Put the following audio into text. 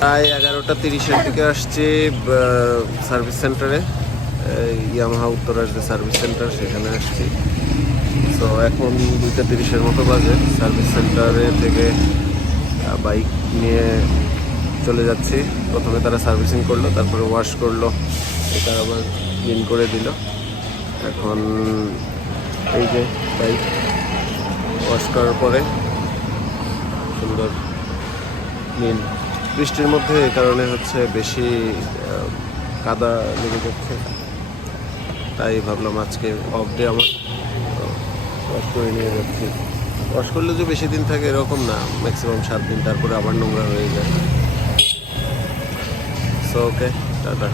প্রায় 11:30 দিকে আসছি সার্ভিস সেন্টারে, ইয়ামাহা উত্তরার যে সার্ভিস সেন্টার সেখানে আসছি। তো এখন 2:30 মতো বাজে। সার্ভিস সেন্টারে থেকে বাইক নিয়ে চলে যাচ্ছি। প্রথমে তারা সার্ভিসিং করলো, তারপরে ওয়াশ করলো, এটা আবার ক্লিন করে দিল। এখন এই যে বাইক ওয়াশ করার পরে সুন্দর ক্লিন। বৃষ্টির মধ্যে এই কারণে হচ্ছে বেশি কাদা লেগে যাচ্ছে, তাই ভাবলাম আজকে অফ ডে আমার, ওয়াশ করে নিয়ে যাচ্ছি। ওয়াশ করলে যে বেশি দিন থাকে এরকম না, ম্যাক্সিমাম 7 দিন, তারপরে আবার নোংরা হয়ে যায়। So okay, tata.